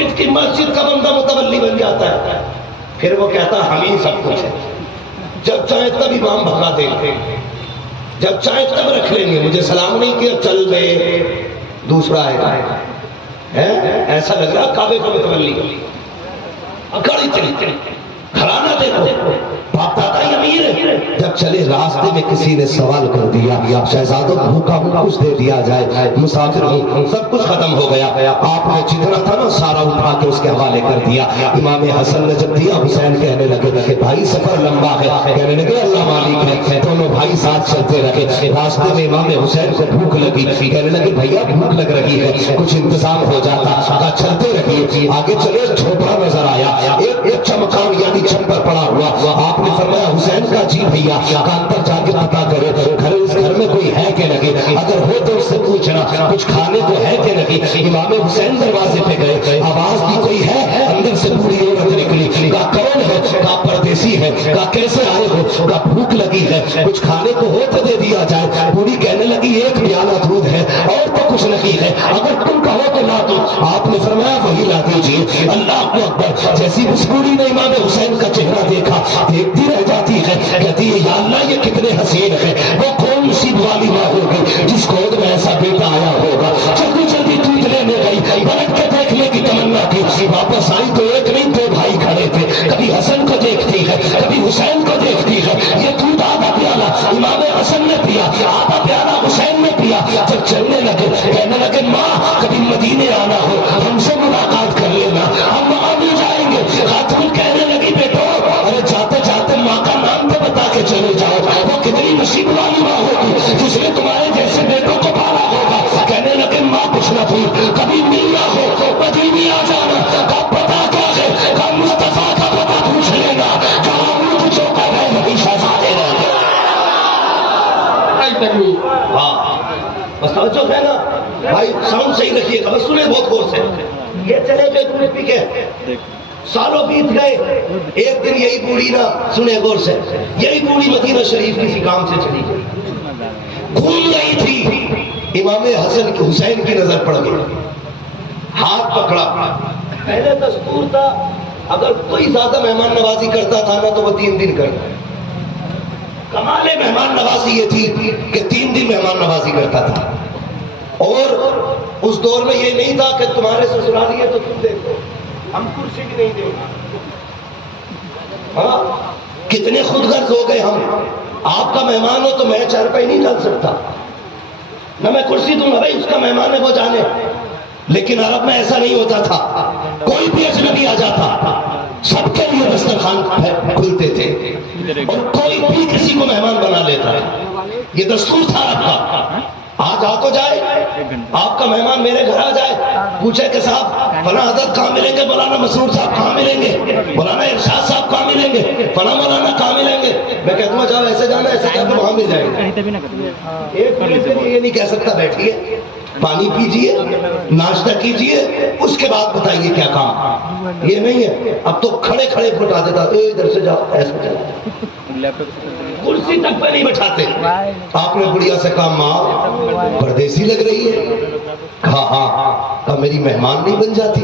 اس کی مسجد کا بندہ متولی بن جاتا ہے، پھر وہ کہتا ہم ہی سب کچھ ہے، جب چاہے تب امام بھگا دیں گے، جب چاہے تب رکھ لیں گے، مجھے سلام نہیں کیا چل دے دوسرا ہے، ایسا لگ رہا کعبے کو متولی گاڑی چلی گھرانہ دیکھو باپ دادا ہی امیر ہے، جب چلے راستے میں کسی نے سوال کر دیا شہزادوں بھوکا ہوں کچھ دے دیا جائے، مسافر ہوں، سب کچھ ختم ہو گیا، آپ نے جتنا تھا نا سارا اٹھا کے اس کے حوالے کر دیا۔ امام حسن نے جب دیا حسین کہنے لگے بھائی سفر لمبا ہے، کہنے لگے اللہ مالک ہے، دونوں بھائی ساتھ چلتے رہے، راستے میں امام حسین کو بھوک لگی، کہنے لگے بھیا بھوک لگ رہی ہے کچھ انتظام ہو جاتا، کہا چلتے رہیے، آگے چلے جھوپڑا نظر آیا، ایک چمکان یعنی چھپر پڑا ہوا، آپ نے فرمایا حسین کا جی بھیا اندر جا کے پتا کرو اس گھر میں کوئی ہے کہ نہیں، اگر ہو تو اس سے پوچھنا کچھ کھانے کو ہے کہ نہیں۔ امام حسین دروازے پہ گئے، آواز دی کوئی ہے، اندر سے بوڑھی عورت نکلی، کہا کون ہے، کہا پردیسی ہے، کہا کیسے آئے ہو، کہا بھوک لگی ہے کچھ کھانے کو ہو تو دے دیا جائے۔ بوڑھی کہنے لگی ایک پیالہ دودھ ہے اور تو کچھ نہیں ہے، اگر تم کہو تو لا دو۔ آپ نے فرمایا وہی لا دیجیے۔ اللہ اکبر، جیسی اس بوڑھی نے امام حسین کا چہرہ دیکھا دیکھتی رہ جاتی ہے، کہتی ہے یا اللہ یہ کتنے حسین ہے، وہ کون نصیب والی ماں ہوگی جس گود میں ایسا بیٹا آیا ہوگا۔ جلدی جلدی دودھ لینے گئی، پلٹ کے دیکھنے کی تمنا کی، واپس آئی تو ایک نہیں دو بھائی کھڑے تھے، کبھی حسن کو دیکھتی ہے کبھی حسین کو دیکھتی ہے، یہ دودھ آدھا پیالہ امام حسن نے پیا، آدھا پیالہ حسین نے پیا۔ جب چلنے لگے کہنے لگے ماں کبھی مدینے آنا ہو ہم سے ملاقات کر لینا، ہم وہاں بھی جائیں گے۔ خاتون کہنے لگی بیٹو ارے جاتے جاتے ماں کا نام تو بتا کے چلے جاؤ، وہ کتنی نصیب والی ماں ہوگی جس نے تمہارے جیسے بیٹوں کو پالا ہوگا۔ کہنے لگے ماں کچھ نہ پوچھ، کبھی ملنا ہو مدینے آ جانا، کب پتا کیا ہے، کب مصطفیٰ کا پتا پوچھ لینا، کہاں اونٹ جو کر رہے نبی شہزادے رہے۔ ہاں بس توجہ ہے نا بھائی، ساؤنڈ صحیح رکھیے گا، بس سنیں بہت غور سے۔ یہ چلے گئے دودھ پی کے، سالوں بیت گئے، ایک دن یہی بوڑھی نا سنے غور سے، یہی بوڑھی مدینہ شریف کسی کام سے چلی گئی، گھوم رہی تھی، امام حسن کی حسین کی نظر پڑ گئی، ہاتھ پکڑا۔ پہلے دستور تھا اگر کوئی زیادہ مہمان نوازی کرتا تھا نا تو وہ 3 دن کرتا، کمال مہمان نوازی یہ تھی کہ 3 دن مہمان نوازی کرتا تھا، اور اس دور میں یہ نہیں تھا کہ تمہارے سسرالی ہے تو تم دیکھو، ہم کرسی بھی نہیں دیں گے۔ ہاں کتنے خود غرض ہو گئے ہم، آپ کا مہمان ہو تو میں چارپائی نہیں ڈال سکتا، نہ میں کرسی دوں گا، بھائی اس کا مہمان ہے وہ جانے۔ لیکن عرب میں ایسا نہیں ہوتا تھا، کوئی بھی اجنبی آ جاتا سب کے لیے دسترخوان کھلتے تھے اور کوئی بھی کسی کو مہمان بنا لیتا ہے، یہ دستور تھا عرب کا۔ آج آ تو جائے، آپ کا مہمان میرے گھر آ جائے، پوچھے کہ صاحب فلاں حضرت کہاں ملیں گے، مولانا مسرور صاحب کہاں ملیں گے، مولانا ارشاد صاحب کہاں ملیں گے، فلاں مولانا کہاں ملیں گے، میں کہتا ہوں جاؤ ایسے جانا ایسے جا کے وہاں مل جائے گا۔ ایک منٹ کے لیے یہ نہیں کہہ سکتا بیٹھیے پانی پیجئے ناشتہ کیجئے اس کے بعد بتائیے کیا کام، یہ نہیں ہے۔ اب تو کھڑے کھڑے بٹھا دیتا، ادھر سے جاؤ ایسے چلا، کرسی تک پہ نہیں بٹھاتے۔ آپ نے بڑھیا سے کہا ماں پردیسی لگ رہی ہے، کہا ہاں، کہا میری مہمان نہیں بن جاتی،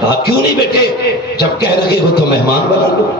کہا کیوں نہیں بیٹے، جب کہہ رہے ہو تو مہمان بنا لو۔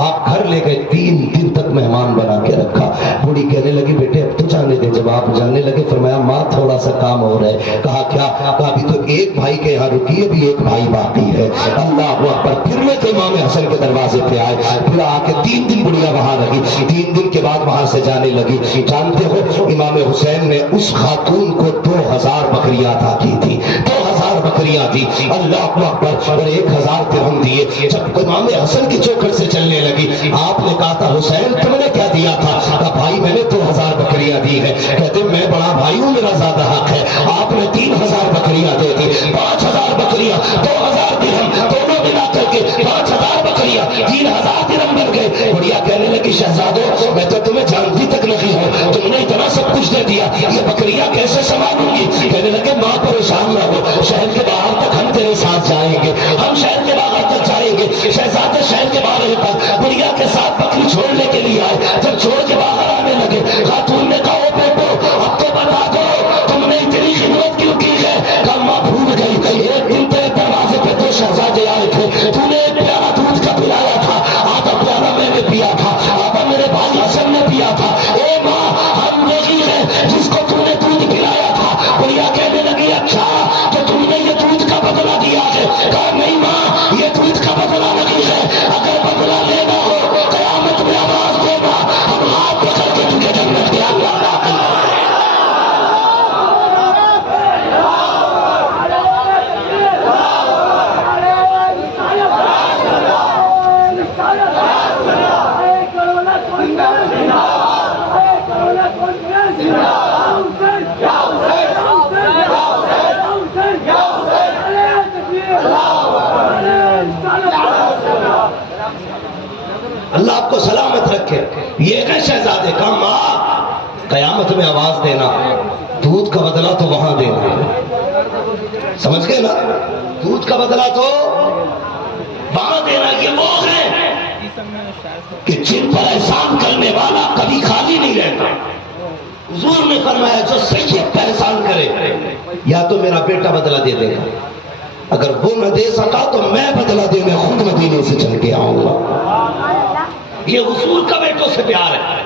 آپ گھر لے گئے، 3 دن تک مہمان بنا کے رکھا۔ بوڑھی کہنے لگی بیٹے اب تو جانے دے، جب آپ جانے لگے فرمایا ماں تھوڑا سا کام ہو رہا ہے، کہا کیا، کہا ابھی تو ایک بھائی کے یہاں رکی، ابھی ایک بھائی باقی ہے۔ اللہ اکبر، پھر میں تو امام حسن کے دروازے پہ آئے، پھر آ کے 3 دن بڑھیا وہاں رہی، 3 دن کے بعد وہاں سے جانے لگی۔ جانتے ہو امام حسین نے اس خاتون کو 2000 بکریاں عطا کی تھی، 2000 بکریاں دی، اللہ اکبر، اور 1000 درہم دیے۔ جب امام حسن کی چوکھٹ سے چلنے لگی آپ نے کہا تھا حسین تم نے کیا دیا تھا، کہا بھائی میں نے 2000 بکریاں دی ہے، کہتے میں بڑا بھائی ہوں میرا زیادہ حق ہے، آپ نے 3000 بکریاں دے دی، 5000 بکریاں 2000 درہم دونوں ملا کر کے 5000 بکریاں 3000 درہم بن گئے۔ بڑھیا کہنے لگی شہزادو میں تو تمہیں جانتی تک نہیں ہوں، تم نے اتنا سب کچھ دے دیا، یہ بکریاں کیسے سنبھالوں گی؟ کہنے لگے ماں پریشان نہ ہو، شہر کے باہر تک ہم تیرے ساتھ جائیں گے، ہم شہر کے باہر تک جائیں گے۔ شہزادے شہر کے باہر تک بڑھیا کے ساتھ بکری چھوڑنے کے لیے آئے، جب چھوڑ کے باہر آنے لگے خاتون نے کہا بیٹو اب تو بتا دو تم نے اتنی خدمت کیوں کی ہے، کہا ماں بھول اللہ آپ کو سلامت رکھے. یہ کہ شہزادے کا ماں قیامت میں آواز دینا، دودھ کا بدلہ تو وہاں دینا. سمجھ گئے نا؟ دودھ کا بدلہ تو وہاں دینا. یہ وہ ہے کہ جن پر احسان کرنے والا کبھی خالی نہیں رہتا. حضور نے فرمایا جو سید پر احسان کرے یا تو میرا بیٹا بدلہ دے دے گا، اگر وہ نہ دے سکا تو میں بدلہ دے میں خود مدینے سے چل کے آؤں گا. یہ حضور کا بیٹوں سے پیار ہے.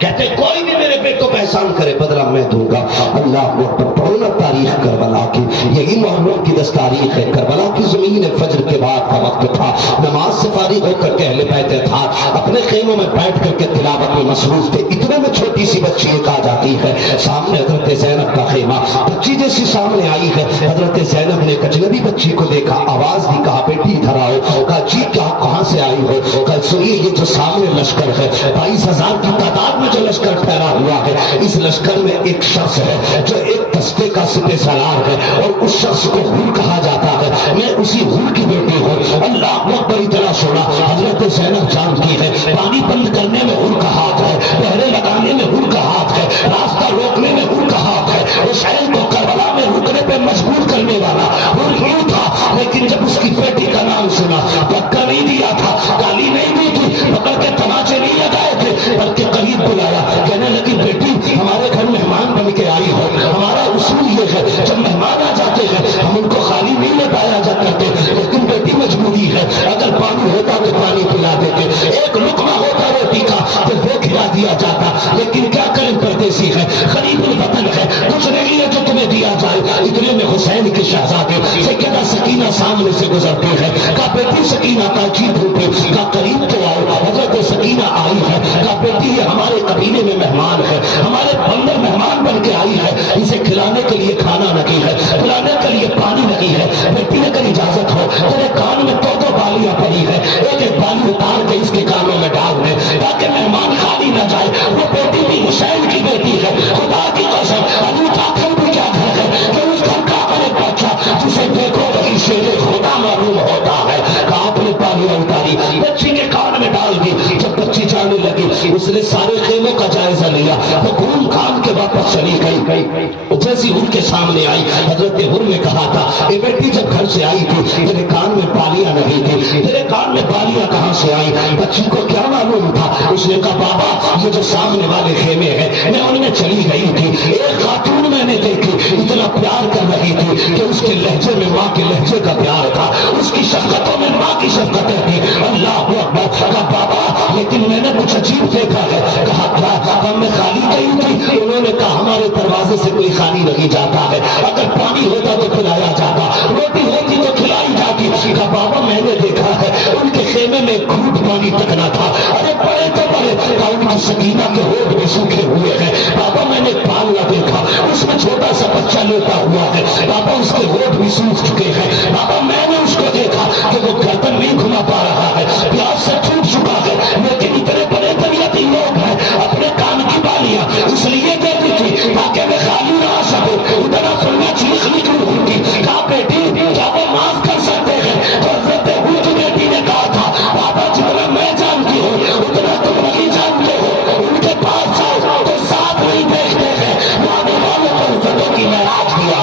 کہتے کوئی بھی میرے بیٹوں پہ احسان کرے بدلہ میں دوں گا. اللہ اکبر. پڑھو نا تاریخ کربلا کی. یہی محرم کی 10 تاریخ ہے. کربلا کی زمین فجر کے بعد کا وقت تھا. نماز سے فارغ ہو کر کے اہل بیت تھا اپنے خیموں میں بیٹھ کر کے تلاوت میں مصروف تھے. اتنے میں چھوٹی سی بچی ایک آ جاتی ہے. سامنے حضرت زینب کا خیمہ. بچی جیسی سامنے آئی ہے. حضرت زینب نے ایک اجنبی بچی کو دیکھا، آواز دی، کہا بیٹی ادھر آؤ. کہا جی کیا، کہاں سے آئی ہو؟ کہا سنیے یہ جو سامنے لشکر ہے 22,000 کی تعداد میں جو لشکر ٹھہرا ہوا ہے، اس لشکر میں ایک شخص ہے جو ایک دستے کا سپہ سالار ہے اور اس شخص کو حور کہا جاتا ہے. میں اسی حور کی بیٹی ہوں. اللہ اکبر. اتنا سنا. حضرت زینب جانتی ہے پانی بند کرنے میں حور کا ہاتھ ہے، پہرے لگانے میں حور کا ہاتھ ہے، راستہ روکنے میں حور کا ہاتھ ہے. حسین کو کربلا میں رکنے پہ مجبور کرنے والا حور ہی تھا. لیکن جب اس کی بیٹی کا نام سنا، دھکا نہیں دیا تھا، گالی نہیں دی تھی، پکڑ کے تماچے نہیں لگائے تھے، بلکہ قریب بلایا. کہنے لگی بیٹی ہمارے گھر مہمان بن کے آئی ہو. ہمارا اصول یہ ہے جب مہمان آ جاتے ہیں ہم ان کو خالی نہیں لٹایا جا کرتے، لیکن بیٹی مجبوری ہے. اگر پانی ہوتا تو پانی پلا دیتے، ایک لقمہ ہوتا روٹی کا تو وہ کھلا دیا جاتا. لیکن کیا کریں پردیسی ہے، غریب الوطن ہے، کچھ نہیں ہے جو تمہیں دیا جائے. اتنے میں حسین کے شہزادے سیدہ سکینہ سامنے سے گزرتی ہے. کہا بیٹی سکینہ کا جی بھوٹے. کہا قریب تو آؤ. حضرت سکینہ آئی ہے. کہا بیٹی یہ ہمارے قبیلے میں مہمان ہے، ہمارے بندر مہمان بن کے آئی ہے. اسے کھلانے کے لیے کھانا نہیں ہے، پلانے کے لیے پانی نہیں ہے. بیٹی اگر اجازت ہو تیرے کان میں 2 بالیاں پڑی ہے، ایک ایک بالی اتار کے اس کے کانوں میں ڈال دے تاکہ مہمان خالی نہ جائے. وہ بیٹی بھی حسین کی بیٹی ہے. خدا کی قسم انوٹھا پھر بھی کیا گھر ہے کہ اس گھر کا ہر ایک بچہ جسے دیکھو وہی شیر خدا معلوم ہوتا ہے. کہا آپ نے بالیاں اتاری، بچی کے کان میں ڈال دی. جب بچی جانے لگی اس نے سارے خیموں کا جائزہ لیا تو گھوم کھان کے واپس چلی گئی. جیسی ان کے سامنے آئی حضرت حر نے کہا تھا اے بیٹی جب گھر سے آئی تھی تیرے کان میں بالیاں نہیں تھی، تیرے کان میں بالیاں کہاں سے آئی؟ بچی کو کیا معلوم تھا؟ اس نے کہا بابا یہ جو سامنے والے خیمے ہیں میں ان میں چلی گئی تھی، ایک خاتون میں نے دیکھی اتنا پیار کر رہی تھی کہ اس کے لہجے میں ماں کے لہجے کا پیار تھا، اس کی شفقتوں میں ماں کی شفقتیں تھی. اللہ اکبر. کہا بابا لیکن میں نے کچھ عجیب دیکھا ہے. کہا کیا؟ میں خالی گئی تھی. انہوں نے کہا ہمارے دروازے سے کوئی خالی نہیں جاتا ہے، اگر پانی ہوتا تو کھلایا جاتا، روٹی ہوتی تو کھلائی جاتی. کہا بابا میں نے دیکھا ہے ان کے خیمے میں گھوٹ پانی تک نہ تھا. ارے بڑے تو بڑے. کہا ان کی سکینہ کے ہونٹ بھی سوکھے ہوئے ہیں. بابا میں نے پالنا دیکھا اس میں چھوٹا سا بچہ لیٹا ہوا ہے. بابا اس کے ہونٹ بھی سوکھ چکے ہیں. بابا میں نے اس کو دیکھا کہ وہ گردن نہیں گھما پا رہا ہے، پیاس سے ٹوٹ چکا ہے. لیکن اتنے بڑے طبیعتی لوگ ہیں اپنے کان کی بالیاں اس لیے دیتی تھی تاکہ میں خالی نہ آ سکوں. اتنا سننا چیخ نکلوں ہوتی. کہا بیٹی کیا وہ معاف کر سکتے ہیں؟ تو حضرت حور کی بیٹی نے کہا تھا بابا جتنا میں جانتی ہوں اتنا تم نہیں جانتے ہو. ان کے پاس جاؤ تو ساتھ نہیں دیکھتے ہیں، مانے والوں کو عزتوں کی معراج دیا.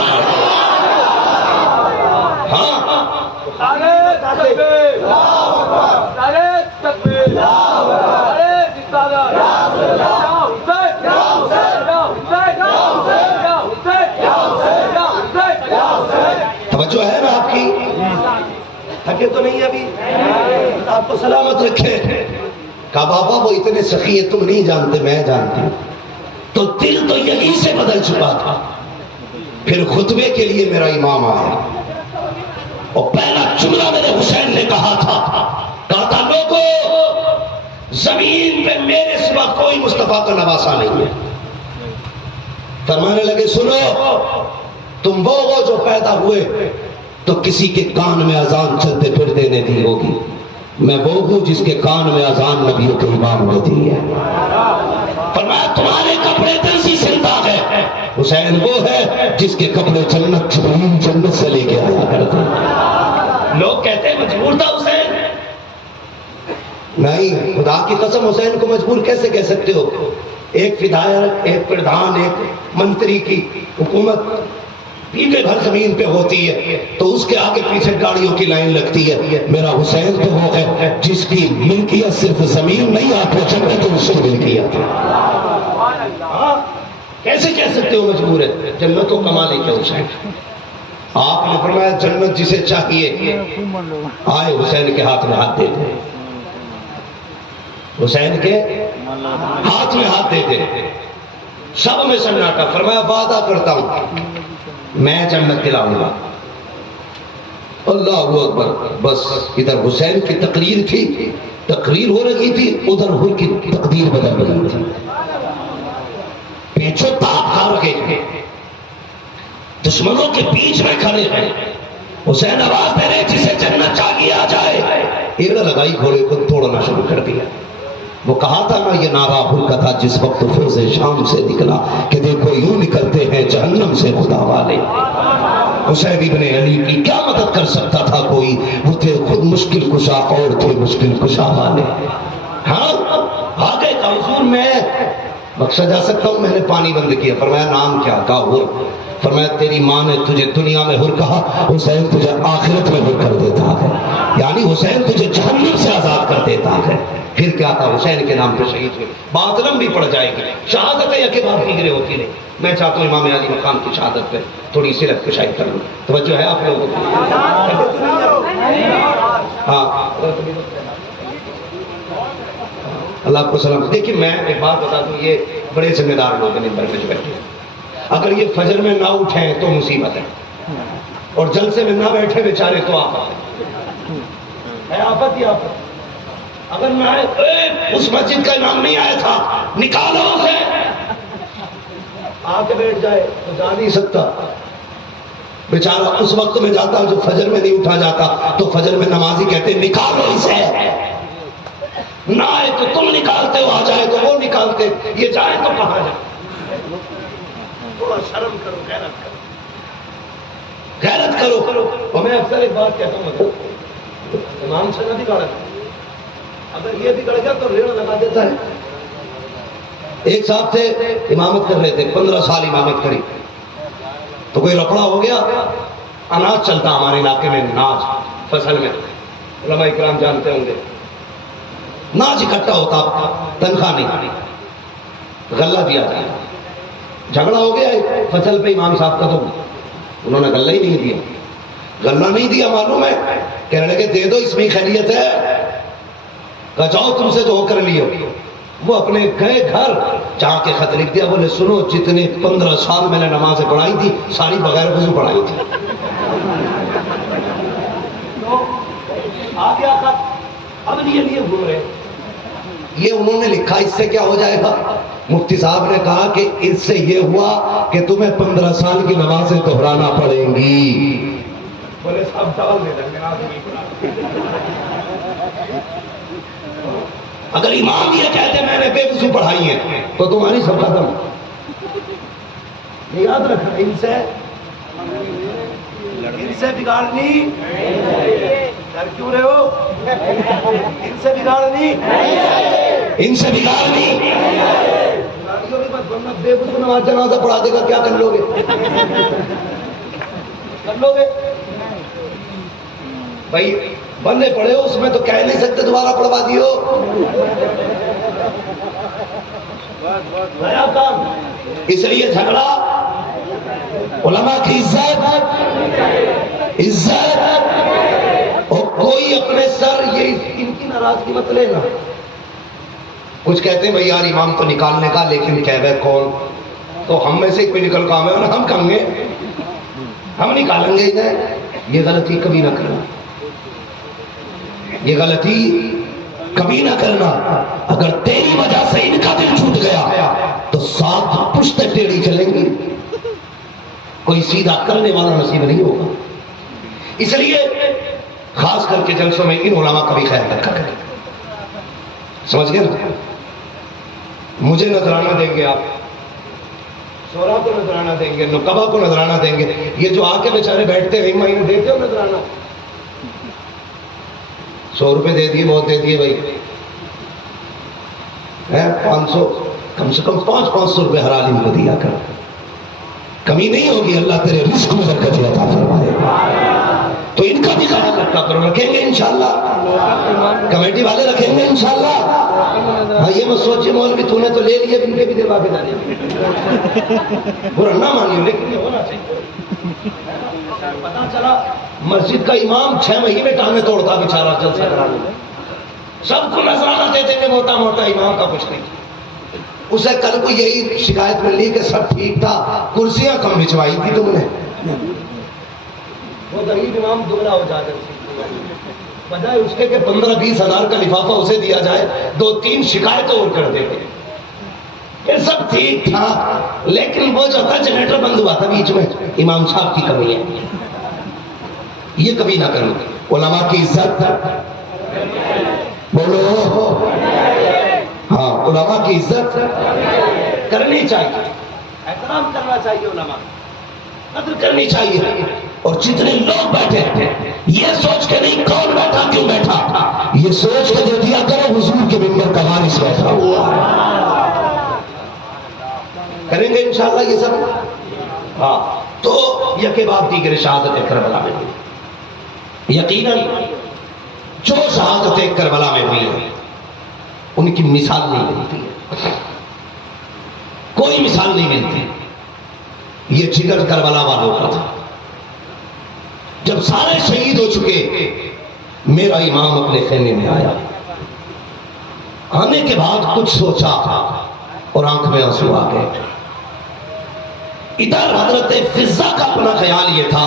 توجہ ہے نا آپ کی؟ تھکے تو نہیں ابھی؟ آپ کو سلامت رکھے. کہا بابا وہ اتنے سخی ہیں تم نہیں جانتے میں جانتی. تو دل تو یہی سے بدل چکا تھا. پھر خطبے کے لیے میرا امام آیا اور پہلا جملہ میرے حسین نے کہا تھا لوگوں زمین پہ میرے سوا کوئی مصطفیٰ کا نواسا نہیں ہے. فرمانے لگے سنو تم وہ ہو جو پیدا ہوئے تو کسی کے کان میں اذان چلتے پھرتے نے دی ہوگی، میں وہ ہوں جس کے کان میں اذان نبیوں کے امام نے دی ہے. فرمایا تمہارے کپڑے دل سی زندہ ہے. حسین وہ ہے جس کے کپڑے جنت جبریل جنت سے لے کے آیا کرتے. لوگ کہتے ہیں مجبور تھا حسین. نہیں، خدا کی قسم حسین کو مجبور کیسے کہہ سکتے ہو؟ ایک فدائیت، ایک پردھان، ایک منتری کی حکومت بیگھے بھر زمین پہ ہوتی ہے تو اس کے آگے پیچھے گاڑیوں کی لائن لگتی ہے. میرا حسین تو وہ ہے جس کی ملکیت صرف زمین نہیں، آپ کو جنت اس کی ملکیت ہے. کیسے کہہ سکتے ہو مجبور ہے؟ جنت تو کما لے کے حسین. آپ نے فرمایا جنت جسے چاہیے آئے حسین کے ہاتھ میں ہاتھ دے دے، حسین کے ہاتھ میں ہاتھ دے دے. سب میں سناٹا. فرمایا وعدہ کرتا ہوں میں جنت دلاؤں گا. اللہ اکبر. بس ادھر حسین کی تقریر تھی، تقریر ہو رہی تھی، ادھر ہوئی کی تقدیر بدل رہی تھی. پیچھو تاپ ہار گئے، دشمنوں کے بیچ میں کھڑے ہیں. حسین آواز دے رہے جسے جنت چاہیے آ جائے. ایڑ لگائی گھوڑے کو توڑنا شروع کر دیا. وہ کہا تھا نا یہ نعرہ بھول کا تھا جس وقت فیض شام سے نکلا کہ دیکھو یوں نکلتے ہیں جہنم سے خدا والے. حسین ابن علی کی کیا مدد کر سکتا تھا کوئی؟ وہ تھے خود مشکل کشا اور تھے مشکل کشا والے. ہاں آگے کا حضور میں بخشا جا سکتا ہوں، میں نے پانی بند کیا. فرمایا نام کیا؟ کہا ہر. فرمایا تیری ماں نے تجھے دنیا میں ہر کہا، حسین تجھے آخرت میں ہر کر دیتا ہے. یعنی حسین تجھے جہنم سے آزاد کر دیتا ہے. پھر کیا تھا؟ حسین کے نام پہ شہید ہوئے. بات لمبی پڑ جائے گی. شہادت ہے کہ بات فکرے ہوتی رہے. میں چاہتا ہوں امام علی مقام کی شہادت پہ تھوڑی سی رکھ کشائی کر لوں. توجہ ہے آپ لوگوں کو؟ ہاں اللہ آپ کو سلام. دیکھیے میں ایک بات بتا دوں، یہ بڑے ذمہ دار لوگ ہیں ممبر پہ بیٹھے. اگر یہ فجر میں نہ اٹھیں تو مصیبت ہے، اور جلسے میں نہ بیٹھے بیچارے تو آفت ہے. آفت ہی آفت. اگر میں اس مسجد کا امام نہیں آیا تھا نکالو اسے، آ کے بیٹھ جائے تو جا نہیں سکتا بیچارہ. اس وقت میں جاتا جو فجر میں نہیں اٹھا جاتا تو فجر میں نمازی کہتے نکالو اسے. نہ آئے تو تم نکالتے ہو، آ جائے تو وہ نکالتے. یہ جائے تو کہاں جائے؟ تھوڑا شرم کرو، غیرت کرو، غیرت کرو. اور میں اکثر ایک بات کہتا ہوں، امام سے نہ بگاڑا، اگر یہ بگڑ گیا تو ریڑھ لگا دیتا ہے. ایک صاحب تھے امامت کر رہے تھے، 15 سال امامت کری تو کوئی لفڑا ہو گیا. اناج چلتا ہمارے علاقے میں، ناج فصل میں، علماء اکرام جانتے ہوں گے. ناج اکٹھا ہوتا، تنخواہ نہیں، غلہ دیا جائے. جھگڑا ہو گیا فصل پہ امام صاحب کا، تو انہوں نے غلہ ہی نہیں دیا. غلہ نہیں دیا معلوم ہے، کہنے لگے دے دو اس میں خیریت ہے. کہا جاؤ تم سے جو ہو کر لیو. وہ اپنے گئے گھر جا کے خط لکھ دیا. بولے سنو جتنے 15 سال میں نے نمازیں پڑھائی تھی ساری بغیر وضو پڑھائی تھی. آ گیا خط. اب لیے گھوم رہے. یہ انہوں نے لکھا اس سے کیا ہو جائے گا؟ مفتی صاحب نے کہا کہ اس سے یہ ہوا کہ تمہیں 15 سال کی نمازیں دہرانا پڑیں گی. بولے سب ڈال دے. اگر امام یہ کہتے میں نے بے وضو پڑھائی ہے تو تمہاری سب ختم. یاد رکھنا ان سے بگاڑنی. ڈر کیوں رہے ہو؟ ان سے بگاڑنی، ان سے بگاڑنی. بے وضو نماز جنازہ پڑھا دے گا، کیا کر لو گے؟ کر لو گے بھائی؟ بندے پڑے ہو اس میں تو کہہ نہیں سکتے دوبارہ پڑھوا دیو. اس لیے جھگڑا علماء کی عزت اور کوئی اپنے سر یہ ان کی ناراضگی مت لینا. کچھ کہتے ہیں بھائی یار امام تو نکالنے کا، لیکن کہوے کون؟ تو ہم میں سے کوئی نکل کا ہمیں ہم کہیں گے ہم نکالیں گے ادھر. یہ غلطی کبھی نہ کرنا، یہ غلطی کبھی نہ کرنا. اگر تیری وجہ سے ان کا دل چھوٹ گیا تو ساتھ پشت ٹیڑھی چلیں گی، کوئی سیدھا کرنے والا نصیب نہیں ہوگا. اس لیے خاص کر کے جلسوں میں ان علماء کا بھی خیال رکھا کریں. سمجھ گئے نا؟ مجھے نذرانہ دیں گے آپ، شورا کو نذرانہ دیں گے، نقبہ کو نذرانہ دیں گے. یہ جو آ کے بیچارے بیٹھتے ہیں مہینے دیتے ہو نذرانہ؟ 100 روپے دے دیے، بہت دے دیے بھائی. 500 کم سے کم 500 روپے ہر عالم کو دیا کر، کمی نہیں ہوگی، اللہ تیرے رزق میں برکت عطا فرمائے گا۔ تو ان کا بھی خیال رکھا کرو، رکھیں گے انشاءاللہ، کمیٹی والے رکھیں گے انشاءاللہ۔ ہاں یہ مت سوچے مولوی تو نے تو لے لیے، ان کے بھی دبا کے ڈالے، برا نہ مانیو، لیکن یہ ہونا چاہیے۔ پتا چلا مسجد کا امام 6 مہینے ٹانگیں توڑتا بیچارہ جلسہ کرانے میں، سب کو نذرانہ دے دیں گے موٹا موٹا، امام کا کچھ نہیں۔ اسے کل کو یہی شکایت ملی کہ سب ٹھیک تھا، کرسیاں کم بچوائی تھی تم نے۔ وہ غریب امام دبلا ہو جاتا ہے، بجائے اس کے کہ 15-20 ہزار کا لفافہ اسے دیا جائے، 2-3 شکایتیں اور کر دیتے۔ پھر سب ٹھیک تھا، لیکن وہ جو تھا جنریٹر بند ہوا تھا بیچ میں، امام صاحب کی کمی ہے، یہ کبھی نہ کرو۔ علماء کی عزت بولو، ہاں علماء کی عزت کرنی چاہیے، احترام کرنا چاہیے، علماء قدر کرنی چاہیے۔ اور جتنے لوگ بیٹھے یہ سوچ کے نہیں کون بیٹھا کیوں بیٹھا، یہ سوچ کے دے دیا کرو حضور کے منبر کا وارث بیٹھا ہوا ہے۔ کریں گے انشاءاللہ یہ سب، ہاں۔ تو یکے بعد دیگر شہادت کربلا میں ہوئی، یقیناً جو شہادت کربلا میں ہوئی ہے ان کی مثال نہیں ملتی ہے، کوئی مثال نہیں ملتی۔ یہ جگر کربلا والوں کا تھا، جب سارے شہید ہو چکے میرا امام اپنے خیمے میں آیا، آنے کے بعد کچھ سوچا اور آنکھ میں آنسو آ گئے۔ ادھر حضرت فضہ کا اپنا خیال یہ تھا،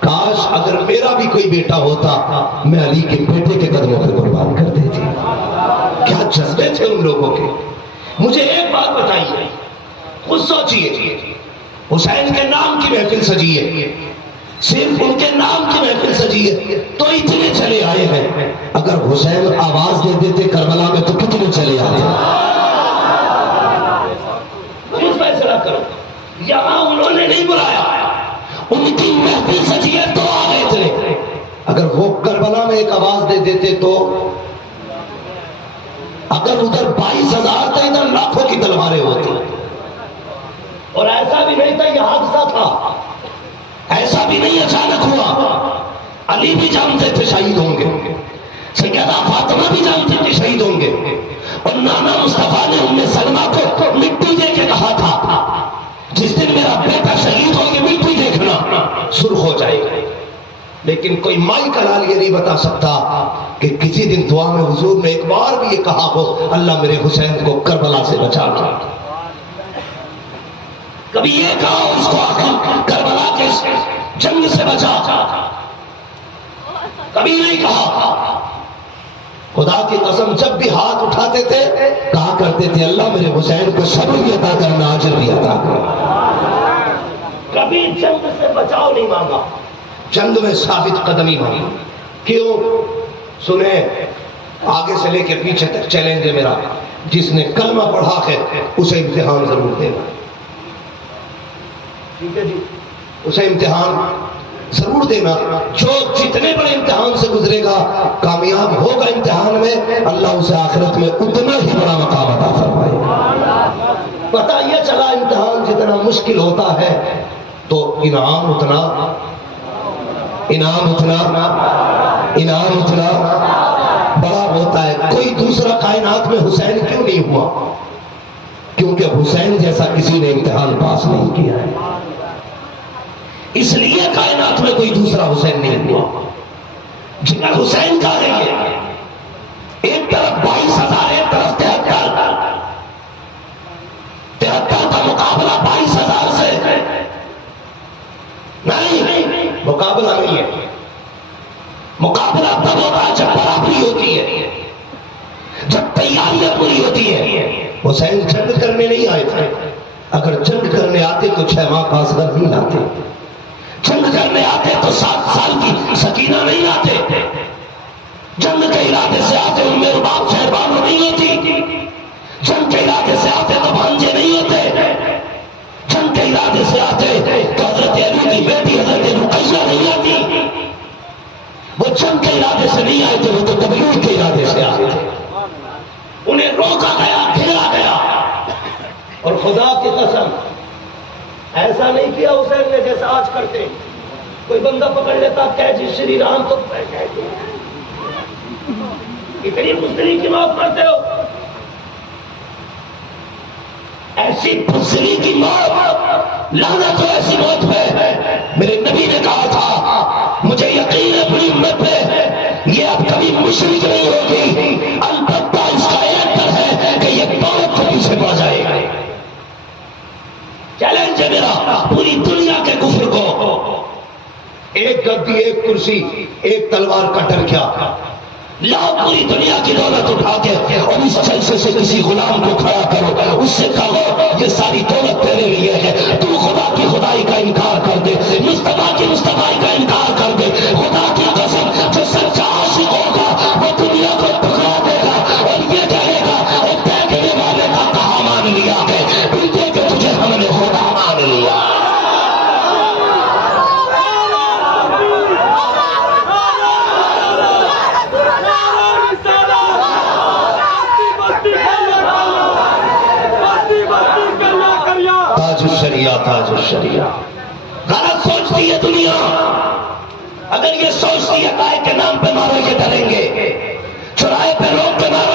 کاش اگر میرا بھی کوئی بیٹا ہوتا میں علی کے بیٹے کے قدموں پہ قربان کر دیتی۔ کیا جذبے تھے ان لوگوں کے۔ مجھے ایک بات بتائیے، خود سوچئے، حسین کے نام کی محفل سجی ہے، صرف ان کے نام کی محفل سجی ہے تو اتنے چلے آئے ہیں، اگر حسین آواز دے دیتے کربلا میں تو کتنے چلے آتے۔ خود فیصلہ کرو، یہاں انہوں نے نہیں بلایا، ان کی محفل سجی ہے تو آ گئے تھے، اگر وہ کربلا میں ایک آواز دے دیتے تو، اگر ادھر 22,000 تھے ادھر لاکھوں کی تلواریں ہوتی۔ اور ایسا بھی نہیں تھا یہ حادثہ تھا، ایسا بھی نہیں اچانک ہوا، علی بھی جانتے تھے شہید ہوں گے، سیدہ فاطمہ بھی جانتے تھے شہید ہوں گے، اور نانا مصطفیٰ نے ام سلمہ کو مٹی دے کے کہا تھا جس دن میرا بیٹا شہید ہو گے مٹی دیکھنا سرخ ہو جائے گا۔ لیکن کوئی مائی کا لال یہ نہیں بتا سکتا کہ کسی دن دعا میں حضور نے ایک بار بھی یہ کہا ہو اللہ میرے حسین کو کربلا سے بچا لیا، کبھی یہ کہا اس کو کربلا کے جنگ سے بچا، کبھی نہیں کہا۔ خدا کی قسم جب بھی ہاتھ اٹھاتے تھے کہا کرتے تھے اللہ میرے حسین کو صبر بھی عطا کرنا، اجر بھی عطا کرنا۔ کبھی جنگ سے بچاؤ نہیں مانگا، جنگ میں ثابت قدمی مانگی۔ کیوں؟ سنیں، آگے سے لے کے پیچھے تک چیلنج ہے میرا، جس نے کلمہ پڑھا ہے اسے امتحان ضرور دینا، ٹھیک ہے جی، اسے امتحان ضرور دینا۔ جو جتنے بڑے امتحان سے گزرے گا کامیاب ہوگا امتحان میں، اللہ اسے آخرت میں اتنا ہی بڑا مقام عطا فرمائے گا۔ پتہ یہ چلا امتحان جتنا مشکل ہوتا ہے تو انعام اتنا بڑا ہوتا ہے۔ کوئی دوسرا کائنات میں حسین کیوں نہیں ہوا؟ کیونکہ حسین جیسا کسی نے امتحان پاس نہیں کیا ہے، اس لیے کائنات میں کوئی دوسرا حسین نہیں ہوا۔ جگر حسین کا رہی ہے، ایک طرف 22,000، ایک طرف 73 کا مقابلہ 22,000 سے نہیں، مقابلہ نہیں ہے۔ مقابلہ تب ہوتا ہے جب برابری ہوتی ہے، جب تیاریاں پوری ہوتی ہے۔ حسین جنگ کرنے نہیں آئے تھے، اگر جنگ کرنے آتے تو 6 ماہ کا اصغر نہیں لاتے، جنگ کرنے آتے تو 7 سال کی سکینہ نہیں آتے، جنگ کے ارادے سے آتے ان میں رباب شہربانو نہیں ہوتی، جنگ کے ارادے سے آتے تو بھانجے نہیں ہوتے، جنگ کے ارادے سے آتے تو حضرت علی کی بیٹی حضرت رقیہ نہیں آتی۔ وہ جنگ کے ارادے سے نہیں آئے تھے، وہ تو تبلیغ کے ارادے سے آئے تھے، انہیں روکا گیا خدا کی قسم ایسا نہیں کیا حسین نے جیسا آج کرتے ہیں. کوئی بندہ پکڑ لیتا کہ جی شری رام تو اتنی بزدلی کی موت مرتے ہو. ایسی بزدلی کی موت، لعنت تو ایسی موت ہے. میرے نبی نے کہا تھا مجھے یقین ہے اپنی امت پہ یہ اب کبھی مشرک نہیں ہوگی، البتہ اس کا ایک ڈر ہے کہ یہ دولت کو پیچھے پڑ جائے گا. چیلنج ہے میرا پوری دنیا کے کفر کو. ایک گدی، ایک کرسی، ایک تلوار کا ڈر کیا؟ لاؤ پوری دنیا کی دولت اٹھا کے اور اس جلسے سے کسی غلام کو کھڑا کرو، اس سے کہو یہ ساری دولت تیرے لیے ہے، تو خدا کی خدائی کا انکار کر دے، مصطفیٰ کی مصطفیٰ کا انکار کر دے. خدا کی قسم جو سچا عاشق ہوگا وہ دنیا کو ٹکرا دے گا اور یہ کہے گا اور دیکھنے والے کا کہاں مان لیا ہے، بلکہ کہ تجھے ہم نے خدا مان لیا. تاج الشریعہ. غلط سوچتی ہے دنیا. اگر یہ سوچتی ہے گائے کے نام پہ مارو یہ ڈریں گے، چوراہے پہ روک کے مارو